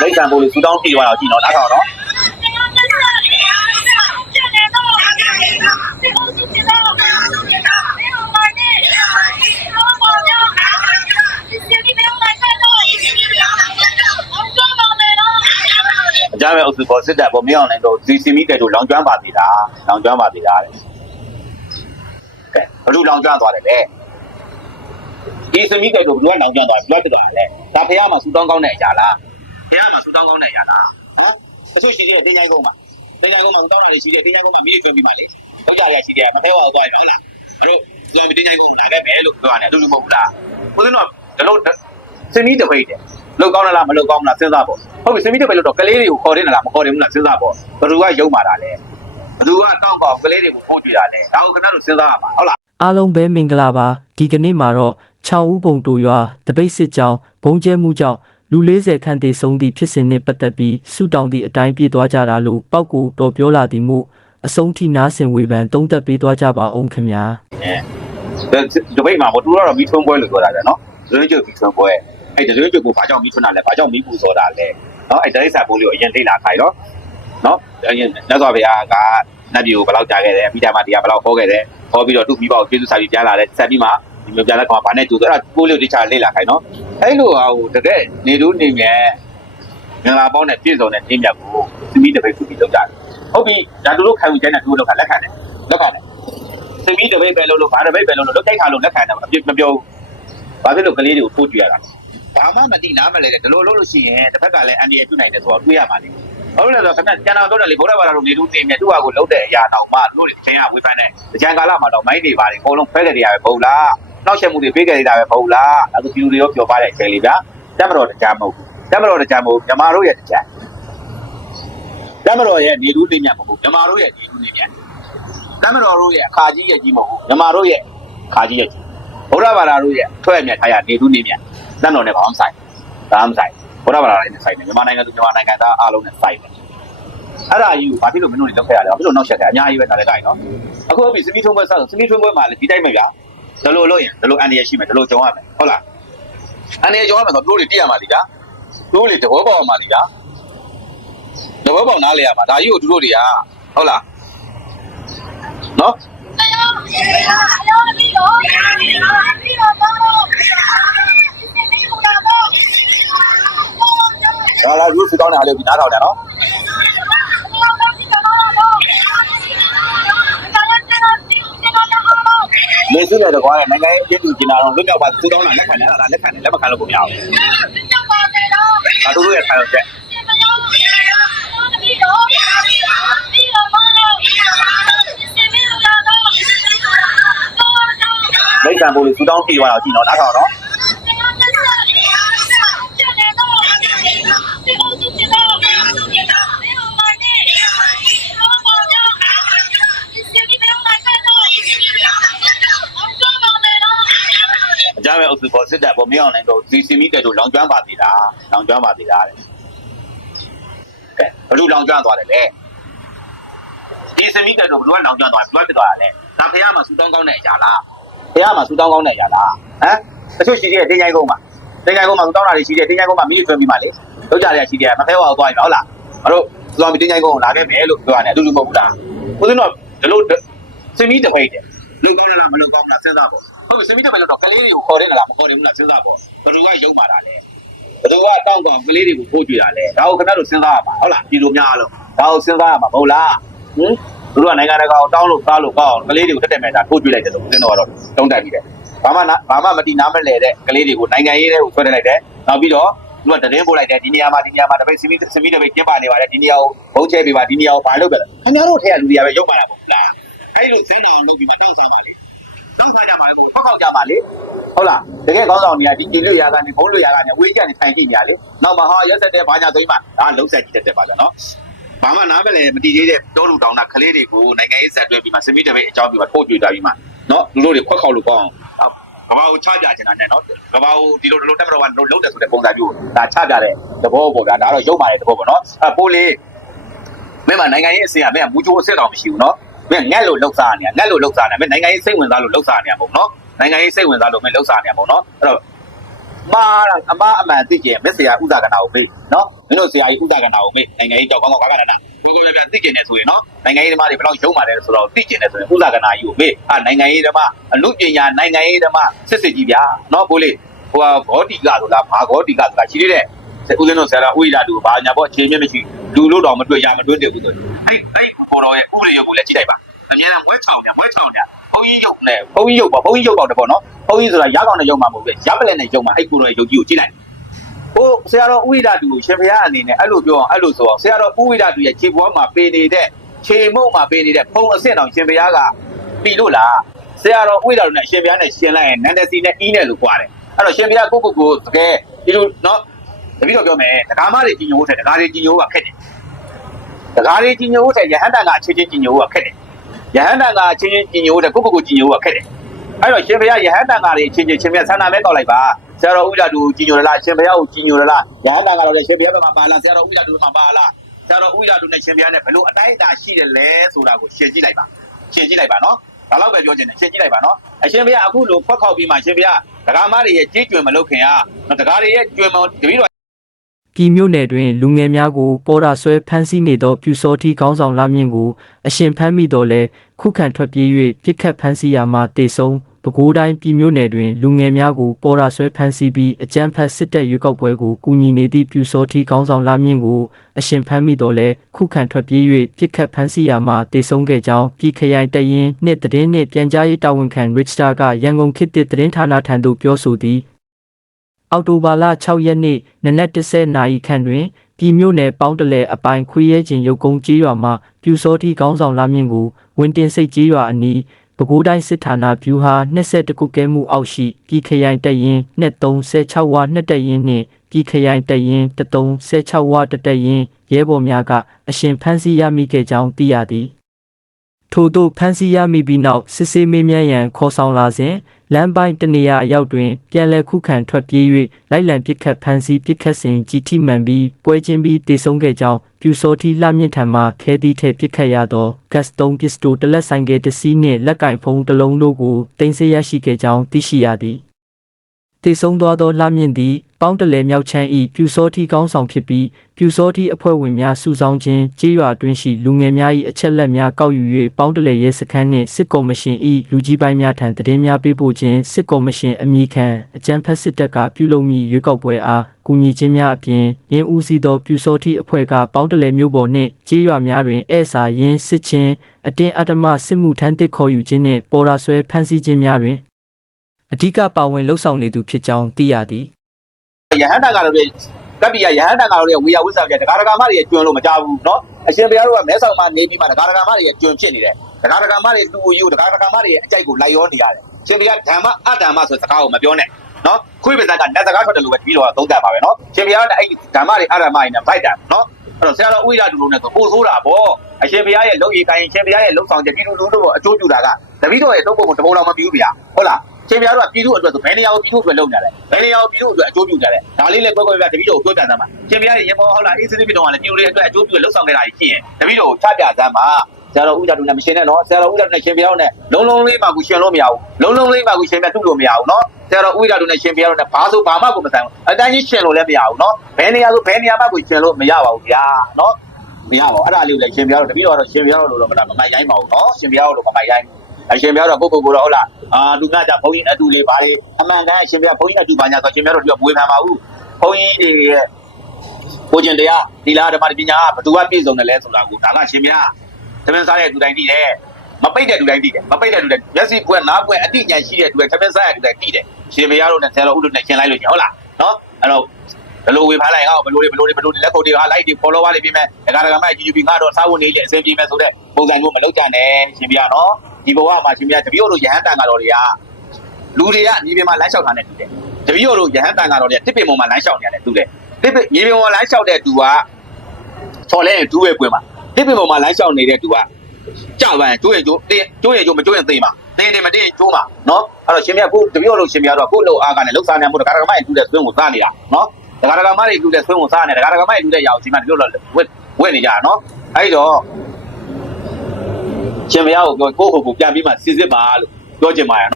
မိတ်ဆန်ပိုးလေးစူတောင်းကြည့်သွားတော့ကြည့်တော့နားထောင်နော်အကြမ်းပဲအုပ်စုပေါ်စစ်တပ်ပေါ်မင်းအောင်နိုင်တော့ဒီစီမီကဲတို့လောင်ကျွမ်းပါသေးတာလောင်ကျွမ်းပါသေးတာတဲ့ကဲဘလူလောင်ကျွမ်းသွားတယ်လေဒီစီမီကဲတို့ဘလူကလောင်ကျွမ်းသွားဘလူကတက်သွားတယ်ဒါဖះမှာစူတောင်းကောင်းတဲ့အရာလား ဖះမှာစူတောင်းကောင်းတဲ့အရာလားဟောတချို့ရှိသေးတယ်တင်းချိုင်းကုန်းမှာတင်းချိုင်းကုန်းမှာစူတောင်းတယ်ရှိတယ်တင်းချိုင်းကုန်းမှာမိတွေထွင်ပြီးမှလေဘာကြရရှိတယ်မဖဲဝါသွားပြီလားတို့ဆိုရင်တင်းချိုင်းကုန်းလာခဲ့မယ်လို့ပြောရတယ်အတူတူမဟုတ်ဘူးလားဦးဇင်းတော့ဒီလိုစီမီတပိတ်တယ်လောက်ကောင်းလားမလောက်ကောင်းလားစဉ်းစားပေါ့ဟုတ်ပြီစီမီတပိတ်လို့တော့ကလေးတွေကိုခေါ်တယ်လားမခေါ်တယ်ဘူးလားစဉ်းစားပေါ့ဘယ်သူကယုံမာတာလဲဘယ်သူကတောင်းကောက်ကလေးတွေကိုပို့ကြည့်တာလဲဒါကိုခဏတို့စဉ်းစားရမှာဟုတ်လားအားလုံးပဲမင်္ဂလာပါဒီကနေ့မှာတော့6ဦးပုံတူရွာတပိတ်စစ်ကြောင်းဘုံကျဲမှုကြောင့် လူ40ခန့်တေဆုံးသည့်ဖြစ်စဉ်နှင့်ပတ်သက်ပြီးစုတောင်းသည့်အတိုင်းပြေးသွားကြတာလို့ပောက်ကူတော်ပြောလာသည်မှုအဆုံးထိနားဆင်ဝေဖန်တုံးသက်ပေးသွားကြပါအောင်ခင်ဗျာဒီပိတ်မှာပေါ့သူတို့ကတော့မီးထွန်းပွဲလို့ပြောတာကြနော်ဒရွေးကျုပ်မီးထွန်းပွဲအဲ့ဒရွေးကျုပ်ကိုဘာကြောင့်မီးထွန်းတာလဲဘာကြောင့်မီးပူစောတာလဲနော်အဲ့ဒရိတ်စာပိုးလေးကိုအရင်လေ့လာခိုင်းတော့နော်အရင်မြတ်စွာဘုရားကနတ်ပြည်ကိုဘယ်လောက်ကြာခဲ့တယ်မိသားမတရားဘယ်လောက်ဟောခဲ့တယ်ဟောပြီးတော့သူ့မိဘကိုကျေးဇူးစာပြီးကြားလာတယ်ဆက်ပြီးမှဒီမျိုးကြားတဲ့ကောင်ကဘာနဲ့ကြိုးဆိုအဲ့ဒါပိုးလေးကိုတခြားလေ့လာခိုင်းနော် အဲ့လိုဟာဟိုတကယ်နေတူးနေမြဲငလာပေါင်းနဲ့ပြည့်စုံတဲ့နေမြတ်ကိုသမီးတပိတ်သူပြီးလောက်ကြတယ်ဟုတ်ပြီဒါတို့တို့ခံယူချက်နဲ့တို့တို့ကလက်ခံတယ်လက်ခံတယ်စမီးတပိတ်ပဲလို့လို့ဘာတပိတ်ပဲလို့လို့လုတ်တိုက်ခါလို့လက်ခံတယ်အပြစ်မပြောဘူးဘာဖြစ်လို့ကလေးတွေကိုထိုးကြည့်ရတာဘာမှမသိနားမလဲတဲ့ဒီလိုလို့လို့ရှိရင်တစ်ဖက်ကလည်းအန်ဒီရပြုတ်နိုင်တယ်ဆိုတော့တွေးရပါလိမ့်ဘာလို့လဲဆိုတော့ခဏကျန်တော်တို့တယ်လေဘုရားဘာသာတို့နေလို့နေမြသူ့ဟာကိုလုတ်တဲ့အရာတောင်မှတို့တွေချင်းရဝေဖန်တဲ့ကြံကာလမှာတော့မိုင်းတွေပါလေအကုန်လုံးဖဲကြရပဲဘုံလား နောက်ချက်မှုတွေပေးကြရတာပဲဘုံလားအခုဒီလူတွေရောပြောပါတဲ့အချိန်လေးဗျာတက်မတော်တရားမဟုတ်တက်မတော်တရားမဟုတ်ညီမတို့ရဲ့တရားတက်မတော်ရဲ့နေလူနေမြတ်မဟုတ်ညီမတို့ရဲ့နေလူနေမြတ်တမတော်တို့ရဲ့အခါကြီးရဲ့ကြီးမဟုတ်ဘူးမြမတို့ရဲ့အခါကြီးရဲ့ကြီးဘုရားဘာသာတို့ရဲ့ထွက်မြတ်ထားရနေသူနေမြတ်တန်တော်နဲ့ဘာမှဆိုင်ဘာမှဆိုင်ဘုရားဘာသာနဲ့ဆိုင်တယ်မြန်မာနိုင်ငံသူမြန်မာနိုင်ငံသားအားလုံးနဲ့ဆိုင်တယ်အဲ့ဒါကြီးကိုဘာဖြစ်လို့မင်းတို့တွေလောက်ခဲ့ရလဲဘာဖြစ်လို့နောက်ဆက်ခဲ့အများကြီးပဲဒါလည်းကြိုက်နော်အခုပြီစမီထုံးပွဲဆောက်စမီထုံးပွဲမှာလည်းဒီတိုင်းပဲဗျာ ဒီလိုလို့ရင်ဒီလိုအန်ဒီရရှိမယ်ဒီလိုကြုံရမယ်ဟုတ်လားအန်ဒီရကြုံရမယ်ဆိုတို့တွေတည့်ရမှာလीဗျာတို့တွေတဘောပေါက်မှာလीဗျာတဘောပေါက်နားလေရမှာဒါကြီးကိုတို့တွေကဟုတ်လားနော်ဒါလာရိုးစကောင်းတဲ့အားလေးကိုနားထောင်တယ်နော် မေစုနဲ့တကွာတဲ့နိုင်ငံရေးပြည်သူကျင်နာတော့လွတ်မြောက်ပါသူတောင်းတာလက်ခံတယ်အဲ့ဒါလက်ခံတယ်လက်မခံလို့ကိုမရဘူးဒါတို့ရဲ့ထိုင်အောင်ချက်မိတ်ဆန်ပိုးလေးသူတောင်းကြည့်သွားတော့ကြည့်တော့နားထောင်နော် အကြမ်းပဲအုပ်စုပေါ်စစ်တပ်ပေါ်မင်းအောင်နိုင်တော့ဒီစီမီကဲတို့လောင်ကျွမ်းပါသေးတာလောင်ကျွမ်းပါသေးတာတဲ့ကဲဘလူလောင်ကျွမ်းသွားတယ်လေဒီစီမီကဲတို့ဘလူကလောင်ကျွမ်းသွားဘလူကတက်သွားတာလေဒါဖះမှာစူတောင်းကောင်းတဲ့အရာလားဖះမှာစူတောင်းကောင်းတဲ့အရာလားဟမ်တချို့ရှိသေးတယ်တင်းချိုင်းကုန်းမှာတင်းချိုင်းကုန်းမှာစူတောင်းတာတွေရှိတယ်တင်းချိုင်းကုန်းမှာမိရွှေပြီးမှလေလောက်ကြတယ်ရှိတယ်မဖဲဝါသွားပြီဟုတ်လားမတို့ဇော်မီတင်းချိုင်းကုန်းကိုလာခဲ့မယ်လို့ပြောရတယ်အတူတူမဟုတ်ဘူးလားဦးဇင်းတော့ဒီလိုစီမီတပိတ်တယ် လူကောင်းလားမလူကောင်းလားစဉ်းစားပေါ့ဟုတ်ပြီစမီတပဲလို့တော့ကလေးတွေကိုခေါ်တယ်လားမခေါ်တယ်ဘူးလားစဉ်းစားပေါ့ဘယ်သူကယုံမာတာလဲဘယ်သူကတောင်းကောင်ကလေးတွေကိုပို့ကြည့်တာလဲဒါကိုခဏတို့စဉ်းစားရမှာဟုတ်လားဒီလိုများလို့ဒါကိုစဉ်းစားရမှာမဟုတ်လားဟင်သူတို့ကနိုင်ငံတကာကိုတောင်းလို့ကားလို့ကောင်းအောင်ကလေးတွေကိုတက်တက်မဲ့တာပို့ကြည့်လိုက်တယ်လို့ဦးဇင်းတော်ကတော့တုံးတက်ပြီးတယ်ဘာမှဘာမှမတိနားမလဲတဲ့ကလေးတွေကိုနိုင်ငံရေးတွေကိုဆွဲလိုက်တယ်နောက်ပြီးတော့သူကတရင်ပို့လိုက်တယ်ဒီနေရာမှာဒီနေရာမှာတပိတ်စမီစမီတပိတ်ကျင်းပါနေပါတယ်ဒီနေရာကိုဘုံချဲပေးပါဒီနေရာကိုဘာလုပ်ပြလဲခင်ဗျားတို့ထဲကလူတွေကပဲရုပ်ပါလား အဲ့လိုစိတ်အောင်လုပ်ပြီးမှတောင်းစားပါလေတောင်းစားကြပါလေဘုဖောက်ခောက်ကြပါလေဟုတ်လားတကယ်ကောင်းဆောင်တွေကဒီဒီလွတ်ရာကနေဘုံလွတ်ရာကနေဝေးကြနေထိုင်ကြည့်နေရလေနောက်မှာဟာရက်ဆက်တဲ့ဘာညာသိမ်းမှာဒါလုံးဆက်ကြည့်တတ်တယ်ပါဗျာနော်ဘာမှနားမလဲမတည်သေးတဲ့တောလူတောင်တာကလေးတွေကိုနိုင်ငံရေးဆက်တွဲပြီးမှစမီတပိတ်အကြောင်းပြီးမှထိုးကြွတာပြီးမှနော်လူတို့တွေခွက်ခောက်လို့ကောင်းအောင်ကဘာကိုချပြချင်တာနဲ့နော်ကဘာကိုဒီလိုဒီလိုတက်မတော်ကလုံးတယ်ဆိုတဲ့ပုံစံမျိုးဒါချပြတဲ့သဘောပေါ့ဗျာဒါတော့ရုပ်ပါတယ်သဘောပေါ့နော်အပိုးလေးမင်းမနိုင်ငံရေးအစီအမင်းကမူချိုးအစ်စ်တော်မရှိဘူးနော် မင်းငက်လို့လှုပ်စားနေငက်လို့လှုပ်စားနေမင်းနိုင်ငံရေးစိတ်ဝင်စားလို့လှုပ်စားနေရမဟုတ်နော်နိုင်ငံရေးစိတ်ဝင်စားလို့မင်းလှုပ်စားနေရမဟုတ်နော်အဲ့တော့မာအမအမှန်သိကျင်မက်ဆရာဥဒကနာကိုမေးနော်မင်းတို့ဆရာကြီးဥဒကနာကိုမေးနိုင်ငံရေးတော့ကောင်းကောင်းကားကားနာနာဘုကိုလည်းပြသိကျင်နေဆိုရင်နော်နိုင်ငံရေးဓမ္မတွေဘယ်လောက်ရုံးပါတယ်ဆိုတော့သိကျင်နေဆိုရင်ဥဒကနာကြီးကိုမေးအာနိုင်ငံရေးဓမ္မအမှုပညာနိုင်ငံရေးဓမ္မစစ်စစ်ကြီးဗျာနော်ဘိုးလေးဟိုဂေါတိကဆိုလားဘာဂေါတိကဆိုတာရှိသေးတယ်ဦးဇင်းတို့ဆရာဥဒတူဘာညာပေါ့အခြေမြင့်မရှိလူလို့တော့မတွေ့ရမတွေ့တယ်ဘူးဆိုအဲ့အဲ့ ကိုတော်ရဲ့ဥရိယကိုလည်းကြည့်လိုက်ပါအများနဲ့မွဲချောင်နေမွဲချောင်နေဘုန်းကြီးရုပ်နဲ့ဘုန်းကြီးရုပ်ပေါ့ဘုန်းကြီးရုပ်ပေါ့တယ်ပေါ့နော်ဘုန်းကြီးဆိုတာရကောင်တဲ့ရုပ်မှာမဟုတ်ဘူးရပလက်နဲ့ရုပ်မှာအဲ့ကိုတော်ရဲ့ရုပ်ကြီးကိုကြည့်လိုက်ဟိုဆရာတော်ဥဝိဒတူကိုရှင်ဘုရားအနေနဲ့အဲ့လိုပြောအောင်အဲ့လိုဆိုအောင်ဆရာတော်ဥဝိဒတူရဲ့ခြေပွားမှာပေးနေတဲ့ခြေမုံမှာပေးနေတဲ့ဖုံအဆင့်တော်ရှင်ဘုရားကပြီလို့လားဆရာတော်ဥဝိဒတူနဲ့ရှင်ဘုရားနဲ့ရှင်လိုက်ရင်နန္ဒစီနဲ့အီးနဲ့လို့ကြွားတယ်အဲ့တော့ရှင်ဘုရားကိုကိုကိုတကယ်ဒီလိုနော်တပည့်တော်ပြောမယ်ဒကာမတွေကြီးညိုးတဲ့ဒကာတွေကြီးညိုးကခက်တယ် ဒကာတွေကြီးညိုးတဲ့ယဟန်တန်ကအချင်းချင်းကြီးညိုးကခက်တယ်ယဟန်တန်ကအချင်းချင်းကြီးညိုးတဲ့ကိုကိုကိုကြီးညိုးကခက်တယ်အဲ့တော့ရှင်ဘုရားယဟန်တန်ဃာတွေအချင်းချင်းရှင်ဘုရားဆန္ဒမဲတောက်လိုက်ပါဆရာတော်ဥဒ္ဒတူကြီးညိုလားရှင်ဘုရားကိုကြီးညိုလားယဟန်တန်ဃာတော်လည်းရှင်ဘုရားဘက်မှာပါလားဆရာတော်ဥဒ္ဒတူမှာပါလားဆရာတော်ဥဒ္ဒတူနဲ့ရှင်ဘုရားနဲ့ဘယ်လိုအတိုင်းအတာရှိတယ်လဲဆိုတာကိုရှင်းကြည့်လိုက်ပါရှင်းကြည့်လိုက်ပါနော်ဒါတော့ပဲပြောချင်တယ်ရှင်းကြည့်လိုက်ပါနော်အရှင်ဘုရားအခုလိုဖွက်ခေါက်ပြီးမှရှင်ဘုရားဒကာမတွေရဲ့ကြီးကျွင်မလုပ်ခင်ကဒကာတွေရဲ့ကျွင်မတပည့်တော် ပြည်မြို့နယ်တွင်လူငယ်များကိုပေါ်တာဆွဲဖမ်းဆီးနေသောပြူစောတိခေါင်းဆောင်လာမြင့်ကိုအရှင်ဖမ်းမိတော်လဲခုခံထွက်ပြေး၍ပြစ်ခတ်ဖမ်းဆီးရာမှတေဆုံးပဲခူးတိုင်းပြည်မြို့နယ်တွင်လူငယ်များကိုပေါ်တာဆွဲဖမ်းဆီးပြီးအကြမ်းဖက်စစ်တပ်ရွေးကောက်ပွဲကိုကူညီနေသည့်ပြူစောတိခေါင်းဆောင်လာမြင့်ကိုအရှင်ဖမ်းမိတော်လဲခုခံထွက်ပြေး၍ပြစ်ခတ်ဖမ်းဆီးရာမှတေဆုံးခဲ့ကြောင်းပြည်ခရိုင်တရင်နှင့်တည်င်းနှင့်ပြန်ကြားရေးတာဝန်ခံ Richard ကရန်ကုန်ခေတ်သစ်သတင်းဌာနထံသို့ပြောဆိုသည် အောက်တိုဘာလ6ရက်နေ့နနက်10နာရီခန့်တွင်ပြည်မြို့နယ်ပေါင်းတလဲအပိုင်းခွေရဲချင်းရုပ်ကုန်းကြီးရွာမှပြူစောတိကောင်းဆောင်လာမြင့်ကိုဝင်းတင်စိတ်ကြီးရွာအနီးပဲခူးတိုင်းစစ်ဌာနဗျူဟာ22ခုကဲမှုအောက်ရှိပြည်ခရိုင်တရင်2316ဝါ2တက်ရင်နှင့်ပြည်ခရိုင်တရင်316ဝါ1တက်ရင်ရဲဘော်များကအရှင်ဖမ်းဆီးရမိခဲ့ကြောင်းသိရသည်ထို့သို့ဖမ်းဆီးရမိပြီးနောက်စစ်ဆေးမေးမြန်းရန်ခေါ်ဆောင်လာစဉ် လမ်းပိုင်းတနေရာအရောက်တွင်ပြန်လည်ခုခံထွက်ပြေး၍လိုက်လံပစ်ခတ်ဖမ်းဆီးပစ်ခတ်စဉ်ကြီးထိမှန်ပြီးပွဲချင်းပြီးတေဆုံးခဲ့ကြောင်းပြူစောတိလှမြင့်ထံမှခဲသီးထည့်ပစ်ခတ်ရသောဂတ်စတုံပစ္စတိုတလက်ဆိုင်ကယ်တစ်စီးနှင့်လက်ကင်ဖုံးတစ်လုံးတို့ကိုတင်ဆက်ရရှိခဲ့ကြောင်းသိရှိရသည် တည်ဆုံးသွားသောလှမြင့်သည်ပေါင်းတလဲမြောက်ချမ်းဤပြူစောတိကောင်းဆောင်ဖြစ်ပြီးပြူစောတိအဖွဲ့ဝင်များစုဆောင်ခြင်းကြေးရွာတွင်ရှိလူငယ်များ၏အချက်လက်များကောက်ယူ၍ပေါင်းတလဲရဲစခန်းနှင့်စစ်ကော်မရှင်၏လူကြီးပိုင်းများထံသတင်းများပေးပို့ခြင်းစစ်ကော်မရှင်အမိခံအကြံဖက်စစ်တပ်ကပြုလုပ်မည့်ရွေးကောက်ပွဲအားကူညီခြင်းများအပြင်ရင်းဦးစီးသောပြူစောတိအဖွဲ့ကပေါင်းတလဲမျိုးပေါ်နှင့်ကြေးရွာများတွင်ဧည့်စာရင်းစစ်ခြင်းအတင်းအဓမ္မစစ်မှုထမ်းတစ်ခေါ်ယူခြင်းနှင့်ပေါ်ရာဆွဲဖမ်းဆီးခြင်းများတွင် အဓိကပါဝင်လှုပ်ဆောင်နေသူဖြစ်ကြောင်းသိရသည် ယဟန်တန်ဃာတော်တွေကပ္ပိယယဟန်တန်ဃာတော်တွေဝေယဝိသပြဒကာဒကာမတွေရဲ့ကျွန်းလို့မကြဘူးเนาะအရှင်ဘုရားတို့ကမဲဆောက်မှာနေပြီးမှဒကာဒကာမတွေရဲ့ကျွန်းဖြစ်နေတယ်ဒကာဒကာမတွေလူကိုယူဒကာဒကာမတွေရဲ့အကြိုက်ကိုလိုက်ရောနေရတယ်ရှင်ဘုရားဓမ္မအတ္တမဆိုစကားကိုမပြောနဲ့เนาะခွေးပါဇက်ကလက်စကားထွက်တယ်လို့ပဲတပည့်တော်ကသုံးသပ်ပါပဲเนาะရှင်ဘုရားကအဲ့ဓမ္မတွေအတ္တမတွေနဲ့ဗိုက်တာเนาะအဲ့တော့ဆရာတော်ဥရတူလုံးနဲ့ဆိုပို့ဆိုးတာပေါ့အရှင်ဘုရားရဲ့လုံရည်ကိုင်းရှင်ဘုရားရဲ့လုံဆောင်ချက်ဒီလိုလူတို့အကျိုးပြုတာကတပည့်တော်ရဲ့သုံးပုံတပုံတော်မပြီးဘူးဗျာဟုတ်လား ရှင်ပြားတို့ကပြည်သူအတွက်ဆိုဘယ်နေရာကိုပြည်သူအတွက်လုပ်နေတယ်ဘယ်နေရာကိုပြည်သူအတွက်အကျိုးပြုနေတယ်ဒါလေးလည်းကွဲကွဲပြားတပည့်တော်ကိုပြောပြသမ်းပါရှင်ပြားရဲ့ရေပေါ်ဟုတ်လားအေးစနစ်ပြတော်ကလည်းပြည်သူတွေအတွက်အကျိုးပြုလှုပ်ဆောင်ခဲ့တာကြီးရှိရင်တပည့်တော်ကိုချပြသမ်းပါဆရာတော်ဦးဇာတုနဲ့မရှင်နဲ့နော်ဆရာတော်ဦးဇာတုနဲ့ရှင်ပြားတို့နဲ့လုံးလုံးလေးမှကိုရှင်လို့မရဘူးလုံးလုံးလေးမှကိုရှင်ပြတုလို့မရဘူးနော်ဆရာတော်ဦးဇာတုနဲ့ရှင်ပြားတို့နဲ့ဘာဆိုဘာမှကိုမဆိုင်ဘူးအတန်းကြီးရှင်လို့လည်းမရဘူးနော်ဘယ်နေရာဆိုဘယ်နေရာမှကိုရှင်လို့မရပါဘူးဗျာနော်မရပါဘူးအဲ့ဒါလေးကိုလည်းရှင်ပြားတို့တပည့်တော်ကတော့ရှင်ပြားတို့လို့တော့မမမိုက်ရိုင်းပါဘူးနော်ရှင်ပြားတို့လို့မမိုက်ရိုင်း အရှင်ပြတော့ကိုကိုကိုတော့ဟုတ်လားအာလူနာကြဘုန်းကြီးအတူလေးပါလေအမှန်တမ်းအရှင်ပြဘုန်းကြီးအတူပါညာဆိုရှင်ပြတော့ဒီကမွေးဖန်ပါဘူးဘုန်းကြီးတွေရဲ့ကိုကျင်တရားဒီလားဓမ္မပညာဘသူကပြည့်စုံတယ်လဲဆိုတာကိုဒါကရှင်ပြသမင်းစားတဲ့သူတိုင်းသိတယ်မပိတ်တဲ့သူတိုင်းသိတယ်မပိတ်တဲ့သူတိုင်းမျက်စိပွက်နားပွက်အတိညာရှိတဲ့သူတိုင်းသမင်းစားတဲ့သူတိုင်းသိတယ်ရှင်ပြတို့နဲ့ဆရာတော်ဥဒ္ဒနဲ့ရှင်းလိုက်လို့ရှင်ဟုတ်လားနော်အဲ့တော့ ဘယ်လိုဝေဖန်လိုက်ဟောဘယ်လိုတွေဘယ်လိုတွေဘယ်လိုတွေလက်ခုပ်တွေဟာလိုက်တွေ follower တွေပြမယ်ဒကာဒကာမကြီးယူပြီးငါတော့စားဝင်နေလေအစဉ်ပြေမယ်ဆိုတဲ့ပုံစံမျိုးမလုပ်ကြနဲ့ရှင်ပြနော်ဒီဘဝမှာရှင်မြတ်တပည့်တို့ယဟန်တန်ဃာတော်တွေကလူတွေကမြေပြင်မှာလမ်းလျှောက်တာနဲ့တူတယ်တပည့်တို့ယဟန်တန်ဃာတော်တွေကတစ်ပင်ပေါ်မှာလမ်းလျှောက်နေတယ်တူတယ်တစ်ပင်မြေပြင်ပေါ်လမ်းလျှောက်တဲ့သူကချော်လဲရင်ဒူးပဲကွင်းမှာတစ်ပင်ပေါ်မှာလမ်းလျှောက်နေတဲ့သူကကြောက်ပန်းကျိုးရင်ကျိုးတင်းကျိုးရင်ကျိုးမကျိုးရင်သိမ်းပါတင်းတယ်မတင်းကျိုးမှာနော်အဲ့တော့ရှင်မြတ်ကိုတပည့်တို့ရှင်မြတ်တော့ကိုလို့အားကနဲ့လှုပ်ရှားနေမှုတကာရကမိုက်တူတဲ့ဆွင်းကိုစားနေတာနော် တကာရကမိုက်တူတဲ့ဆွင်းကိုစားနေတကာရကမိုက်တူတဲ့ရာကိုရှင်မြတ်ဒီလိုတော့ဝက်ဝက်နေကြတာနော်အဲ့တော့ရှင်မရကိုပြောကိုယ့်ဟိုကိုပြန်ပြီးမှစစ်စစ်ပါလို့ပြောချင်ပါရနော်